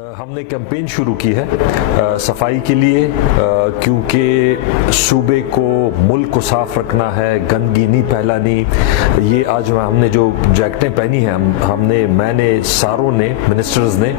ہم نے کیمپین شروع کی ہے صفائی کے لیے، کیونکہ صوبے کو، ملک کو صاف رکھنا ہے، گندگی نہیں پھیلانی۔ یہ آج ہم نے جو جیکٹیں پہنی ہیں، میں نے، ساروں نے، منسٹرز نے،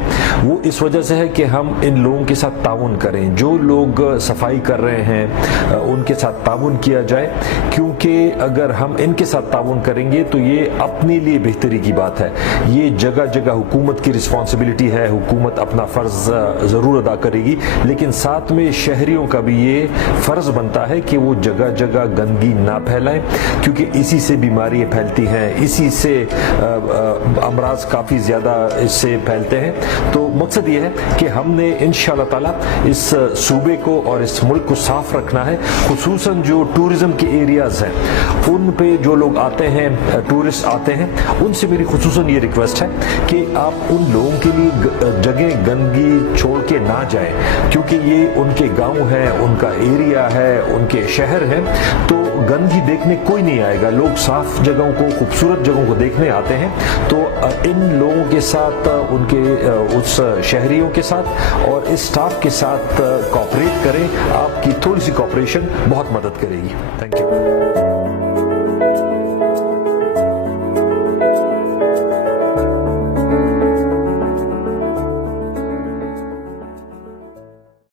وہ اس وجہ سے ہے کہ ہم ان لوگوں کے ساتھ تعاون کریں۔ جو لوگ صفائی کر رہے ہیں ان کے ساتھ تعاون کیا جائے، کیونکہ اگر ہم ان کے ساتھ تعاون کریں گے تو یہ اپنے لیے بہتری کی بات ہے۔ یہ جگہ جگہ حکومت کی رسپانسبلٹی ہے، حکومت اپنا فرض ضرور ادا کرے گی، لیکن ساتھ میں شہریوں کا بھی یہ فرض بنتا ہے کہ وہ جگہ جگہ گندگی نہ پھیلائیں، کیونکہ اسی سے بیماریاں پھیلتی ہیں، اسی سے امراض کافی زیادہ اس سے پھیلتے ہیں۔ تو مقصد یہ ہے کہ ہم نے انشاءاللہ تعالی اس صوبے کو اور اس ملک کو صاف رکھنا ہے، خصوصاً جو ٹورزم کے ایریاز ہیں ان پہ جو لوگ آتے ہیں، ٹورسٹ آتے ہیں، ان سے میری خصوصاً یہ ریکویسٹ ہے کہ آپ ان لوگوں کے لیے جگہ گندگی چھوڑ کے نہ جائیں، کیونکہ یہ ان کے گاؤں ہیں، ان کا ایریا ہے، ان کے شہر ہیں، تو گندگی دیکھنے کوئی نہیں آئے گا۔ لوگ صاف جگہوں کو، خوبصورت جگہوں کو دیکھنے آتے ہیں، تو ان لوگوں کے ساتھ، ان کے اس شہریوں کے ساتھ اور اس سٹاف کے ساتھ کوآپریٹ کریں۔ آپ کی تھوڑی سی کوآپریشن بہت مدد کرے گی۔ Thank you.